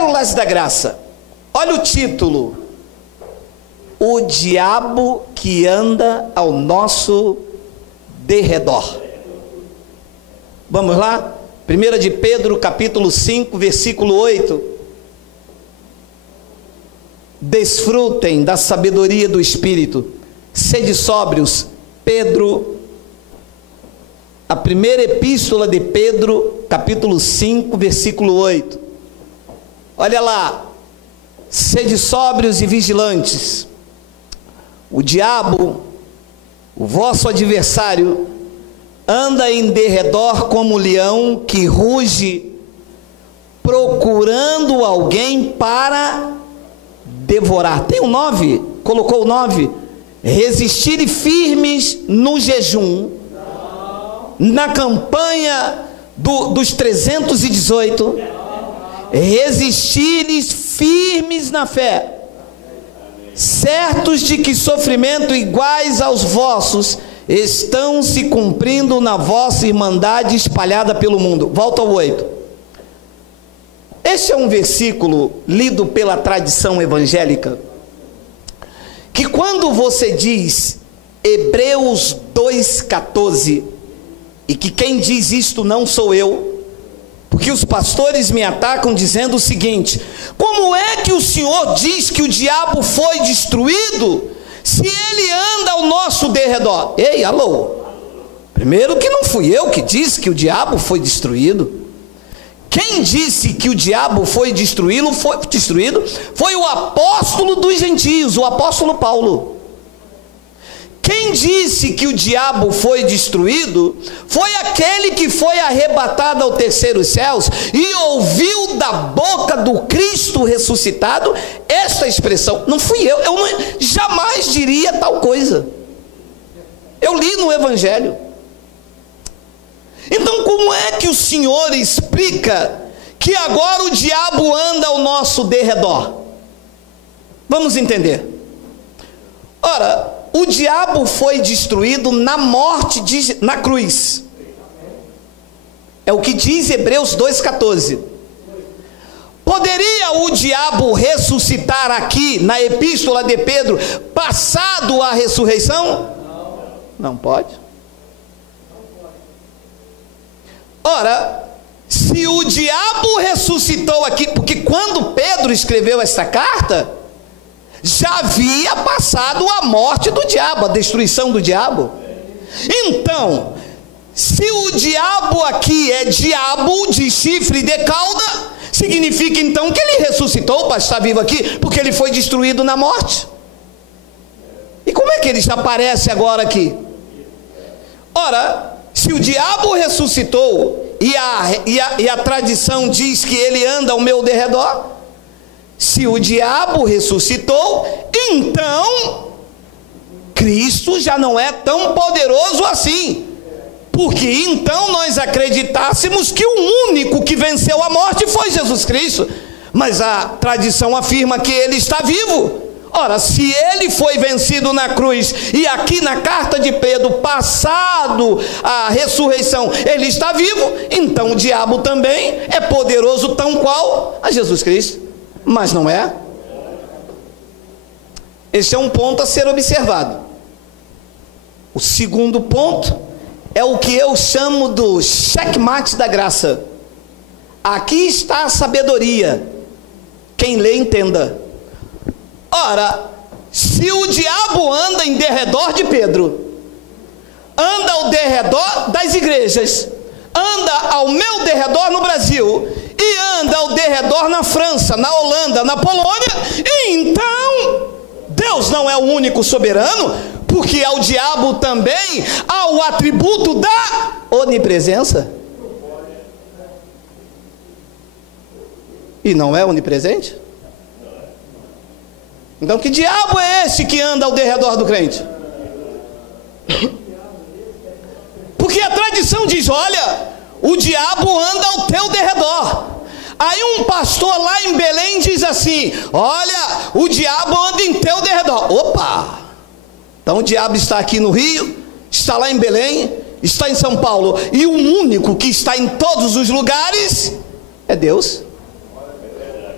Pérolas da Graça. Olha o título: O diabo que anda ao nosso derredor. Vamos lá? 1 de Pedro, capítulo 5, versículo 8. Desfrutem da sabedoria do Espírito, sede sóbrios. Pedro, a primeira epístola de Pedro, capítulo 5, versículo 8. Olha lá: sede sóbrios e vigilantes. O diabo, o vosso adversário, anda em derredor como leão que ruge, procurando alguém para devorar. Tem o 9, colocou o 9. Resistirem firmes no jejum, na campanha dos 318, resistirem firmes na fé, certos de que sofrimento iguais aos vossos estão se cumprindo na vossa irmandade espalhada pelo mundo. Volta ao 8. Este é um versículo lido pela tradição evangélica, que quando você diz Hebreus 2,14, e que quem diz isto não sou eu, porque os pastores me atacam dizendo o seguinte: como é que o Senhor diz que o diabo foi destruído, se ele anda ao nosso derredor? Ei, alô, primeiro que não fui eu que disse que o diabo foi destruído. Quem disse que o diabo foi destruído foi o apóstolo dos gentios, o apóstolo Paulo. Quem disse que o diabo foi destruído foi aquele que foi arrebatado ao terceiro céus e ouviu da boca do Cristo ressuscitado esta expressão. Não fui eu jamais diria tal coisa. Eu li no Evangelho. Então, como é que o Senhor explica que agora o diabo anda ao nosso derredor? Vamos entender. Ora, o diabo foi destruído na morte na cruz. É o que diz Hebreus 2,14. Poderia o diabo ressuscitar aqui na epístola de Pedro, passado a ressurreição? Não pode. Ora, se o diabo ressuscitou aqui, porque quando Pedro escreveu esta carta, já havia passado a morte do diabo, a destruição do diabo. Então, se o diabo aqui é diabo de chifre e de cauda, significa então que ele ressuscitou para estar vivo aqui, porque ele foi destruído na morte. E como é que ele já aparece agora aqui? Ora, se o diabo ressuscitou e a tradição diz que ele anda ao meu derredor, se o diabo ressuscitou, então Cristo já não é tão poderoso assim, porque então nós acreditássemos que o único que venceu a morte foi Jesus Cristo, mas a tradição afirma que ele está vivo. Ora, se ele foi vencido na cruz, e aqui na carta de Pedro, passado a ressurreição, ele está vivo, então o diabo também é poderoso tão qual a Jesus Cristo, mas não é? Esse é um ponto a ser observado. O segundo ponto é o que eu chamo do checkmate da graça. Aqui está a sabedoria, quem lê entenda. Ora, se o diabo anda em derredor de Pedro, anda ao derredor das igrejas, anda ao meu derredor no Brasil, e anda ao derredor na França, na Holanda, na Polônia, então Deus não é o único soberano, porque ao diabo também há o atributo da onipresença. E não é onipresente? Então que diabo é esse que anda ao derredor do crente? Porque a tradição diz: olha, o diabo anda ao teu derredor. Aí um pastor lá em Belém diz assim: olha, o diabo anda em teu derredor. Opa! Então o diabo está aqui no Rio, está lá em Belém, está em São Paulo, e o único que está em todos os lugares é Deus.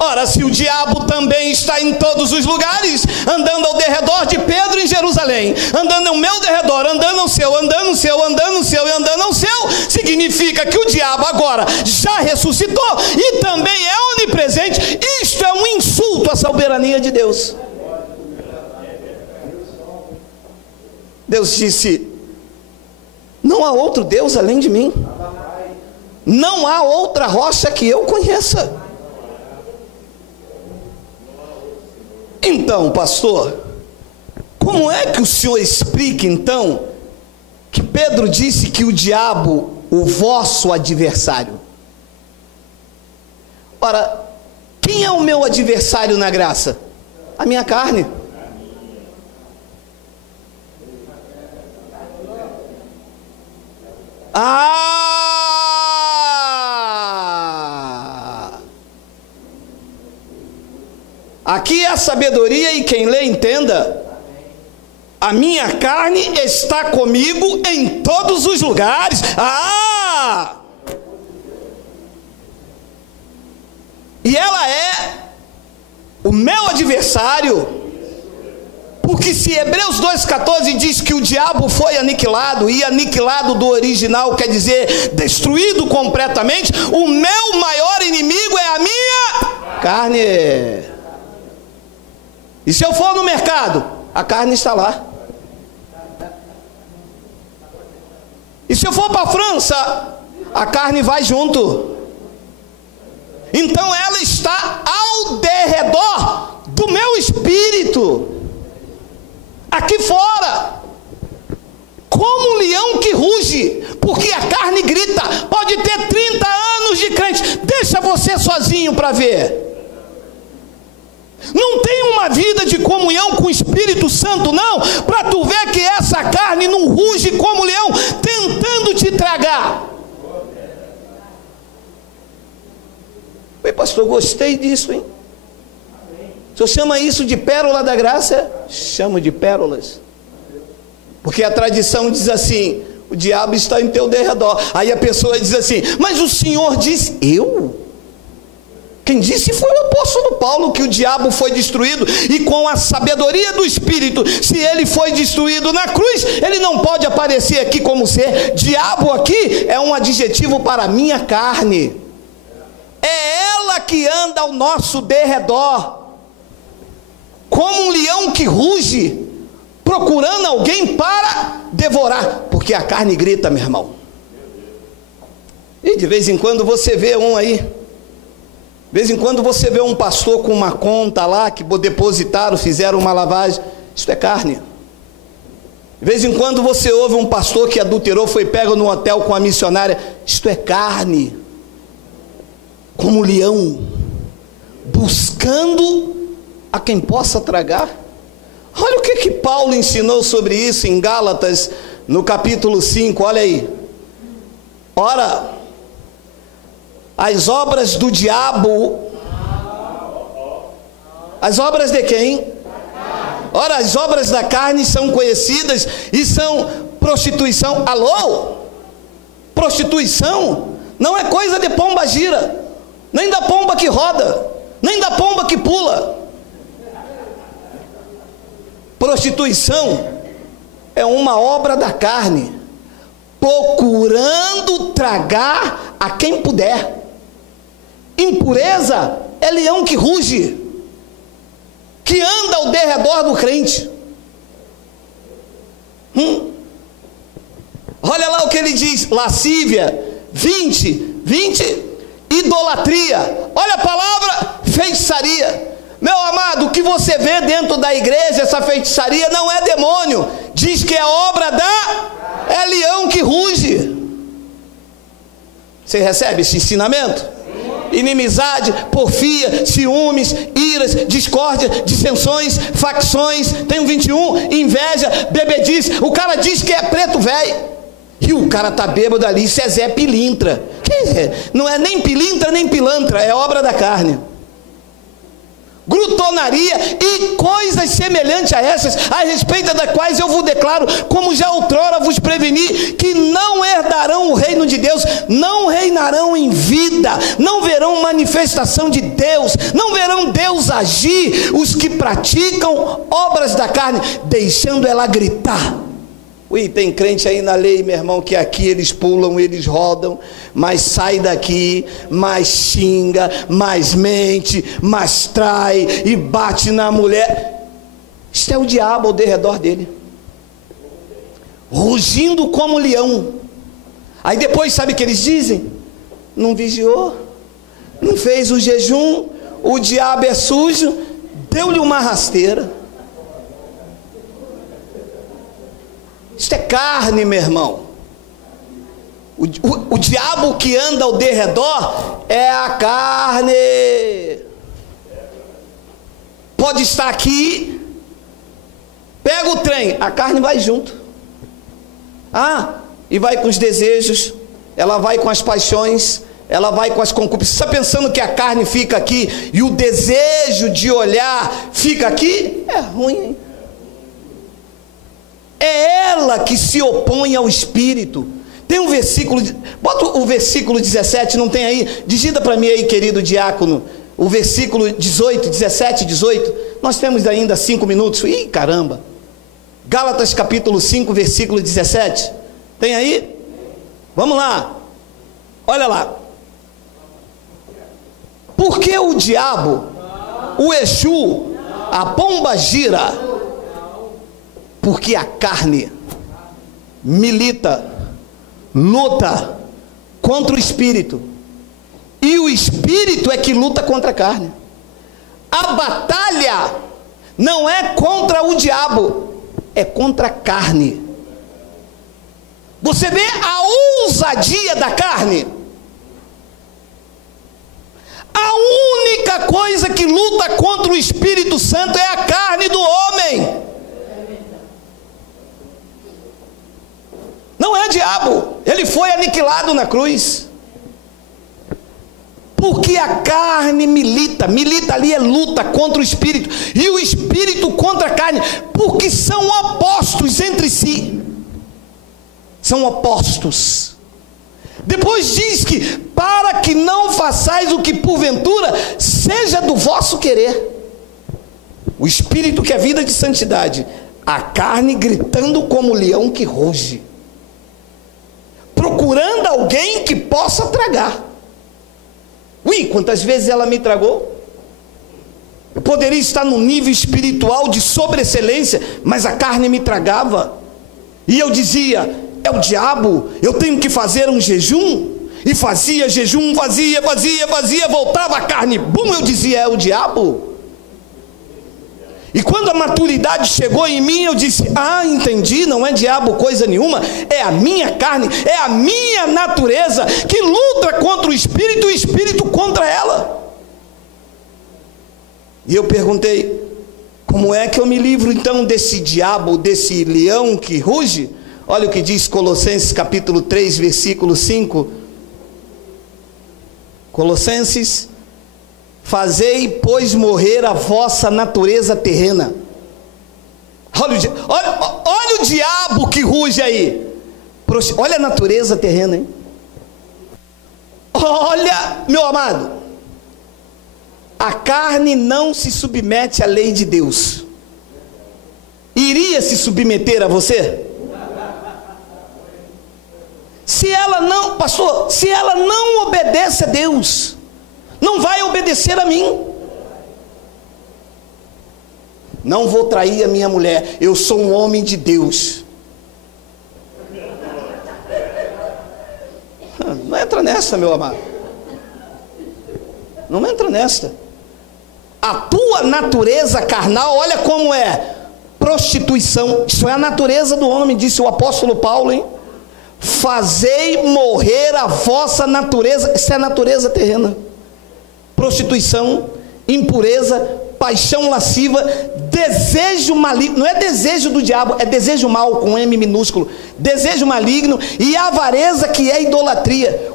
Ora, se o diabo também está em todos os lugares, andando ao derredor de Pedro em Jerusalém, andando ao meu derredor, andando ao seu, andando ao seu, andando ao seu e andando ao seu, significa que o diabo agora já ressuscitou e também é onipresente. Isto é um insulto à soberania de Deus. Deus disse: não há outro Deus além de mim, não há outra rocha que eu conheça. Então, pastor, como é que o senhor explica então que Pedro disse que o diabo, o vosso adversário? Ora, quem é o meu adversário na graça? A minha carne. Aqui é a sabedoria, e quem lê entenda. A minha carne está comigo em todos os lugares. E ela é o meu adversário. Porque se Hebreus 2,14 diz que o diabo foi aniquilado, e aniquilado do original quer dizer destruído completamente, o meu maior inimigo é a minha carne. E se eu for no mercado, a carne está lá. E se eu for para a França, a carne vai junto. Então ela está ao derredor do meu espírito, aqui fora, como um leão que ruge, porque a carne grita. Pode ter 30 anos de crente, deixa você sozinho para ver. Não tem uma vida de comunhão com o Espírito Santo, não, para tu ver que essa carne não ruge como leão, tentando te tragar. Oi, pastor, gostei disso, hein? O senhor chama isso de pérola da graça? Chamo de pérolas. Porque a tradição diz assim: o diabo está em teu derredor. Aí a pessoa diz assim: mas o senhor disse. Eu? Quem disse foi o apóstolo Paulo que o diabo foi destruído, e com a sabedoria do Espírito, se ele foi destruído na cruz, ele não pode aparecer aqui como ser. Diabo aqui é um adjetivo para a minha carne. É ela que anda ao nosso derredor, como um leão que ruge, procurando alguém para devorar, porque a carne grita, meu irmão. E de vez em quando você vê um aí, de vez em quando você vê um pastor com uma conta lá, que depositaram, fizeram uma lavagem. Isso é carne. De vez em quando você ouve um pastor que adulterou, foi pego no hotel com a missionária. Isto é carne. Como leão, buscando a quem possa tragar. Olha o que Paulo ensinou sobre isso em Gálatas, no capítulo 5, olha aí. Ora, as obras do diabo, as obras de quem? Ora, as obras da carne são conhecidas e são prostituição. Alô? Prostituição não é coisa de pomba gira, nem da pomba que roda, nem da pomba que pula. Prostituição é uma obra da carne, procurando tragar a quem puder. Impureza é leão que ruge, que anda ao derredor do crente. Olha lá o que ele diz: lascívia, 20, idolatria. Olha a palavra feitiçaria. Meu amado, o que você vê dentro da igreja, essa feitiçaria, não é demônio. Diz que é obra é leão que ruge. Você recebe esse ensinamento? Inimizade, porfia, ciúmes, iras, discórdia, dissensões, facções. Tem um 21, inveja, bebedice. O cara diz que é preto velho, e o cara tá bêbado ali. Isso é Zé Pilintra. Não é nem pilintra nem pilantra, é obra da carne. glutonaria e coisas semelhantes a essas, a respeito das quais eu vos declaro, como já outrora vos preveni, que não herdarão o reino de Deus, não reinarão em vida, não verão manifestação de Deus, não verão Deus agir, os que praticam obras da carne, deixando ela gritar. Ui, tem crente aí na lei, meu irmão, que aqui eles pulam, eles rodam, mas sai daqui, mais xinga, mais mente, mais trai e bate na mulher. Isto é o diabo ao derredor dele, rugindo como leão. Aí depois sabe o que eles dizem? Não vigiou, não fez o jejum, o diabo é sujo, deu-lhe uma rasteira. Isto é carne, meu irmão. O diabo que anda ao derredor é a carne. Pode estar aqui, pega o trem, a carne vai junto. E vai com os desejos, ela vai com as paixões, ela vai com as concupiscências. Você está pensando que a carne fica aqui e o desejo de olhar fica aqui? É ruim, hein? É ela que se opõe ao Espírito. Tem um versículo, bota o versículo 17, não tem aí? Digita para mim aí, querido diácono, o versículo 18, 17, 18. Nós temos ainda 5 minutos. Ih, caramba. Gálatas capítulo 5, versículo 17. Tem aí? Vamos lá. Olha lá. Porque o diabo, o Exu, a pomba gira, porque a carne milita, luta contra o espírito, e o espírito é que luta contra a carne. A batalha não é contra o diabo, é contra a carne. Você vê a ousadia da carne? A única coisa que luta contra o Espírito Santo é a carne do homem. Não é diabo, ele foi aniquilado na cruz. Porque a carne milita ali é luta contra o espírito, e o espírito contra a carne, porque são opostos entre si. São opostos. Depois diz que, para que não façais o que porventura seja do vosso querer. O espírito que é vida de santidade, a carne gritando como leão que ruge, procurando alguém que possa tragar. Ui, quantas vezes ela me tragou? Eu poderia estar num nível espiritual de sobreexcelência, mas a carne me tragava, e eu dizia: é o diabo, eu tenho que fazer um jejum, e fazia jejum, fazia, voltava a carne, bum, eu dizia: é o diabo. E quando a maturidade chegou em mim, eu disse: entendi, não é diabo coisa nenhuma, é a minha carne, é a minha natureza que luta contra o espírito e o espírito contra ela. E eu perguntei: como é que eu me livro então desse diabo, desse leão que ruge? Olha o que diz Colossenses capítulo 3, versículo 5. Colossenses: fazei, pois, morrer a vossa natureza terrena. Olha o diabo que ruge aí. Olha a natureza terrena, hein? Olha, meu amado, a carne não se submete à lei de Deus. Iria se submeter a você? Se ela não, pastor, se ela não obedece a Deus, não vai obedecer a mim. Não vou trair a minha mulher, eu sou um homem de Deus. Não entra nessa, meu amado. Não entra nessa. A tua natureza carnal, olha como é: prostituição. Isso é a natureza do homem, disse o apóstolo Paulo, hein? Fazei morrer a vossa natureza. Isso é a natureza terrena. Prostituição, impureza, paixão lasciva, desejo maligno. Não é desejo do diabo, é desejo mal com M minúsculo. Desejo maligno e avareza, que é idolatria.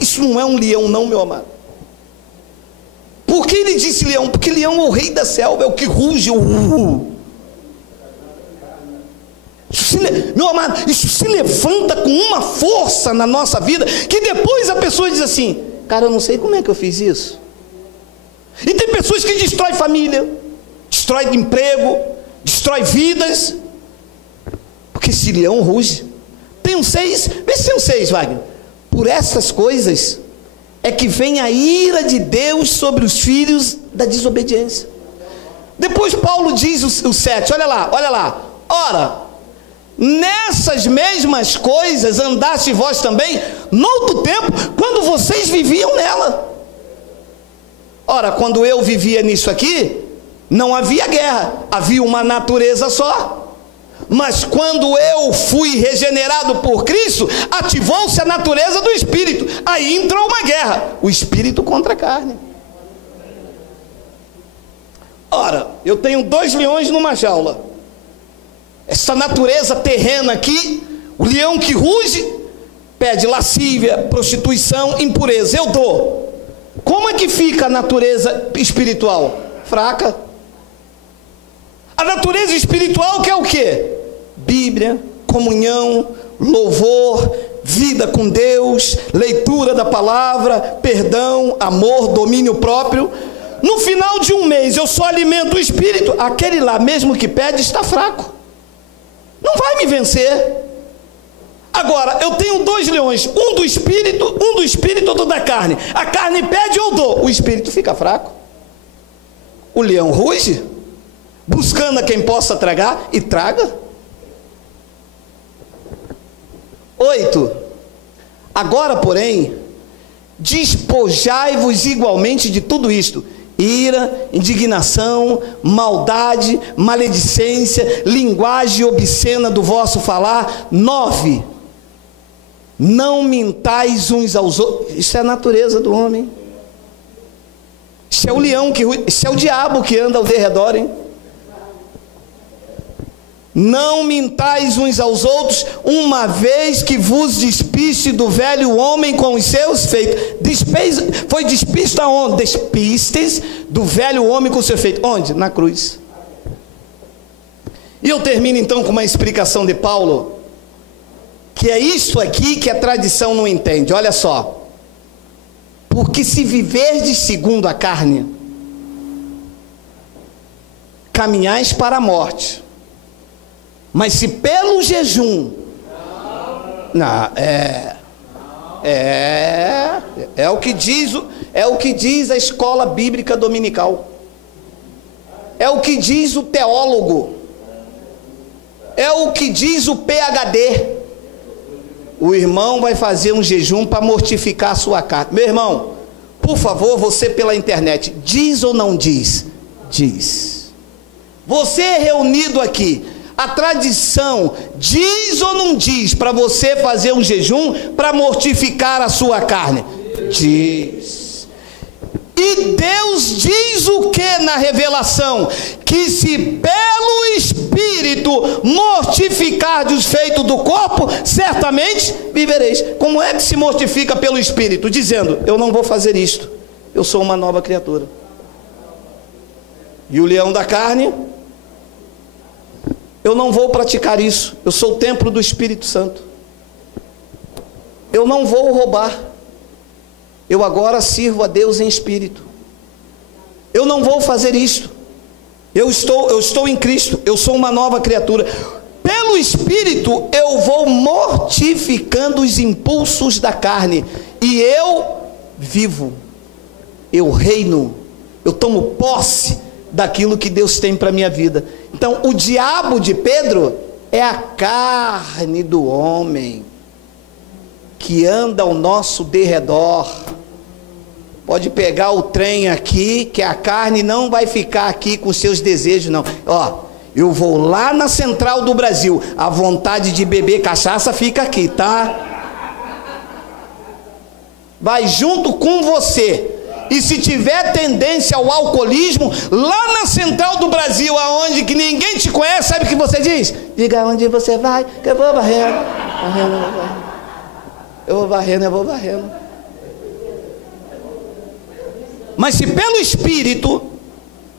Isso não é um leão não, meu amado. Porque ele ele disse leão? Porque leão é o rei da selva, é o que ruge. Meu amado, isso se levanta com uma força na nossa vida, que depois a pessoa diz assim: cara, eu não sei como é que eu fiz isso. E tem pessoas que destroem família, destrói emprego, destrói vidas, porque esse leão ruge. Tem um 6, vê se tem um 6, Wagner. Por essas coisas é que vem a ira de Deus sobre os filhos da desobediência. Depois Paulo diz o 7, olha lá. Ora, nessas mesmas coisas andaste vós também, no outro tempo, quando vocês viviam nela. Ora, quando eu vivia nisso aqui, não havia guerra, havia uma natureza só. Mas quando eu fui regenerado por Cristo, ativou-se a natureza do Espírito. Aí entrou uma guerra, o Espírito contra a carne. Ora, eu tenho 2 leões numa jaula. Essa natureza terrena aqui, o leão que ruge, pede lascívia, prostituição, impureza. Eu dou. Como é que fica a natureza espiritual? Fraca. A natureza espiritual que é o quê? Bíblia, comunhão, louvor, vida com Deus, leitura da palavra, perdão, amor, domínio próprio. No final de um mês eu só alimento o espírito, aquele lá mesmo que pede está fraco, não vai me vencer. Agora, eu tenho 2 leões, um do espírito, outro da carne. A carne pede, eu dou, o espírito fica fraco. O leão ruge, buscando a quem possa tragar, e traga. 8. Agora, porém, despojai-vos igualmente de tudo isto: ira, indignação, maldade, maledicência, linguagem obscena do vosso falar. 9. Não mintais uns aos outros. Isso é a natureza do homem. Isso é o leão que ruge, isso é o diabo que anda ao derredor, hein? Não mintais uns aos outros, uma vez que vos despiste do velho homem com os seus feitos. Foi despiste aonde? Despistes do velho homem com os seus feitos. Onde? Na cruz. E eu termino então com uma explicação de Paulo, que é isso aqui que a tradição não entende. Olha só. Porque se viverdes segundo a carne, caminhais para a morte. Mas se pelo jejum, é o que diz a escola bíblica dominical, é o que diz o teólogo, é o que diz o PhD. O irmão vai fazer um jejum para mortificar a sua carne. Meu irmão, por favor, você pela internet, diz ou não diz? Diz. Você reunido aqui, a tradição diz ou não diz para você fazer um jejum para mortificar a sua carne? Diz. E Deus diz o que na revelação? Que se pelo Espírito mortificardes os feitos do corpo, certamente vivereis. Como é que se mortifica pelo Espírito? Dizendo: eu não vou fazer isto, eu sou uma nova criatura. E o leão da carne: eu não vou praticar isso, eu sou o templo do Espírito Santo. Eu não vou roubar, eu agora sirvo a Deus em espírito. Eu não vou fazer isto, eu estou em Cristo, eu sou uma nova criatura. Pelo Espírito eu vou mortificando os impulsos da carne, e eu vivo, eu reino, eu tomo posse daquilo que Deus tem para a minha vida. Então o diabo de Pedro é a carne do homem que anda ao nosso derredor. Pode pegar o trem aqui, que a carne não vai ficar aqui com seus desejos, não. Ó, eu vou lá na central do Brasil, a vontade de beber cachaça fica aqui, tá? Vai junto com você. E se tiver tendência ao alcoolismo, lá na central do Brasil, aonde que ninguém te conhece, sabe o que você diz? Diga onde você vai, que eu vou varrendo. Eu vou varrendo. Mas se pelo Espírito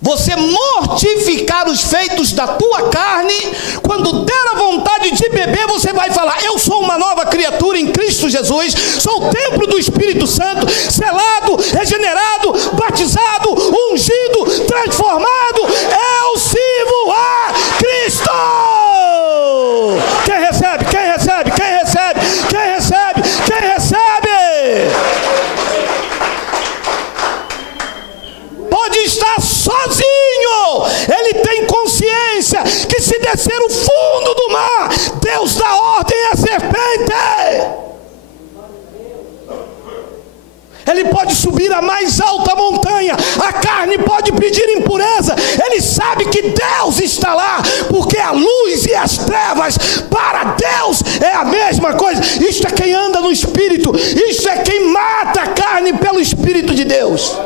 você mortificar os feitos da tua carne, quando der a vontade de beber, você vai falar: eu sou uma nova criatura em Cristo Jesus, sou o templo do Espírito Santo, selado, regenerado, batizado, ungido, transformado, eu sirvo a Cristo. Quem recebe? Quem recebe? Quem recebe? Quem recebe? Quem recebe? Pode estar sozinho, ele tem consciência que se descer o fundo do mar, Deus dá ordem à serpente. Ele pode subir a mais alta montanha, a carne pode pedir impureza, ele sabe que Deus está lá, porque a luz e as trevas para Deus é a mesma coisa. Isto é quem anda no Espírito, isto é quem mata a carne pelo Espírito de Deus.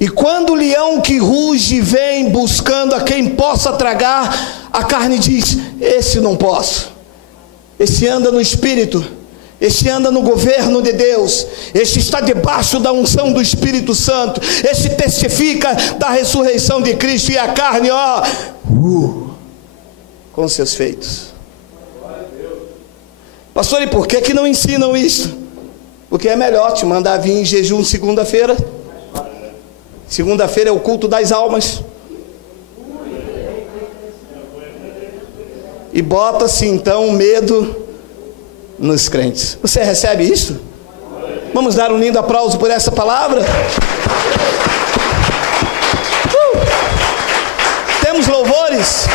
E quando o leão que ruge vem buscando a quem possa tragar, a carne diz: esse não posso. Esse anda no Espírito, esse anda no governo de Deus, esse está debaixo da unção do Espírito Santo, esse testifica da ressurreição de Cristo. E a carne, com seus feitos. Pastor, e por que não ensinam isso? Porque é melhor te mandar vir em jejum segunda-feira. Segunda-feira é o culto das almas. E bota-se então medo nos crentes. Você recebe isso? Vamos dar um lindo aplauso por essa palavra? Temos louvores?